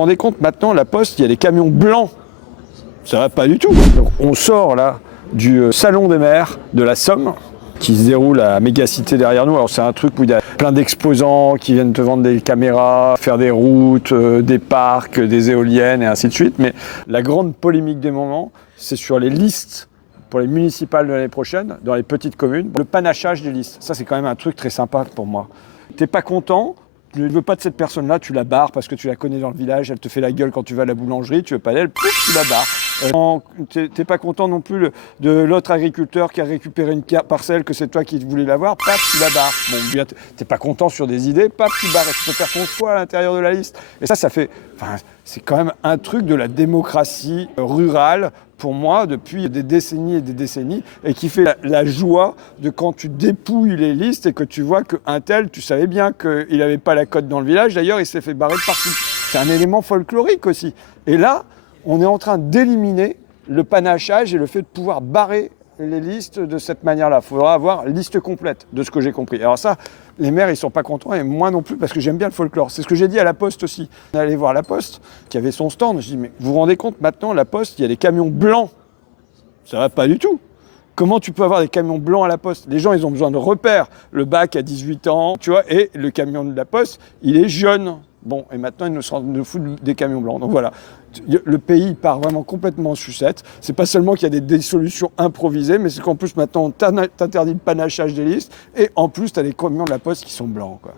vous rendez compte, maintenant, la Poste, il y a des camions blancs. Ça va pas du tout. Donc, on sort là du salon des maires de la Somme, qui se déroule à Mégacité derrière nous. Alors c'est un truc où il y a plein d'exposants qui viennent te vendre des caméras, faire des routes, des parcs, des éoliennes et ainsi de suite. Mais la grande polémique des moments, c'est sur les listes pour les municipales de l'année prochaine, dans les petites communes, le panachage des listes. Ça, c'est quand même un truc très sympa pour moi. T'es pas content, tu ne veux pas de cette personne-là, tu la barres parce que tu la connais dans le village, elle te fait la gueule quand tu vas à la boulangerie, tu veux pas d'elle, pouf, tu la barres. T'es pas content non plus de l'autre agriculteur qui a récupéré une parcelle que c'est toi qui voulais l'avoir, paf, tu la barres. Bon, bien, t'es pas content sur des idées, paf, tu barres et tu peux faire ton choix à l'intérieur de la liste. Et ça fait, c'est quand même un truc de la démocratie rurale pour moi depuis des décennies et des décennies et qui fait la joie de quand tu dépouilles les listes et que tu vois qu'un tel, tu savais bien qu'il n'avait pas la cote dans le village, d'ailleurs il s'est fait barrer de partout. C'est un élément folklorique aussi. Et là, on est en train d'éliminer le panachage et le fait de pouvoir barrer les listes de cette manière-là. Il faudra avoir liste complète, de ce que j'ai compris. Alors ça, les maires, ils ne sont pas contents, et moi non plus, parce que j'aime bien le folklore. C'est ce que j'ai dit à la Poste aussi. On est allé voir la Poste, qui avait son stand. Je dis, mais vous vous rendez compte, maintenant, la Poste, il y a des camions blancs. Ça va pas du tout. Comment tu peux avoir des camions blancs à la Poste? Les gens, ils ont besoin de repères. Le bac a 18 ans, tu vois, et le camion de la Poste, il est jeune. Bon, et maintenant, ils nous foutent des camions blancs. Donc voilà, le pays part vraiment complètement en sucette. C'est pas seulement qu'il y a des solutions improvisées, mais c'est qu'en plus, maintenant, on t'interdit le panachage des listes, et en plus, tu as des camions de la Poste qui sont blancs, quoi.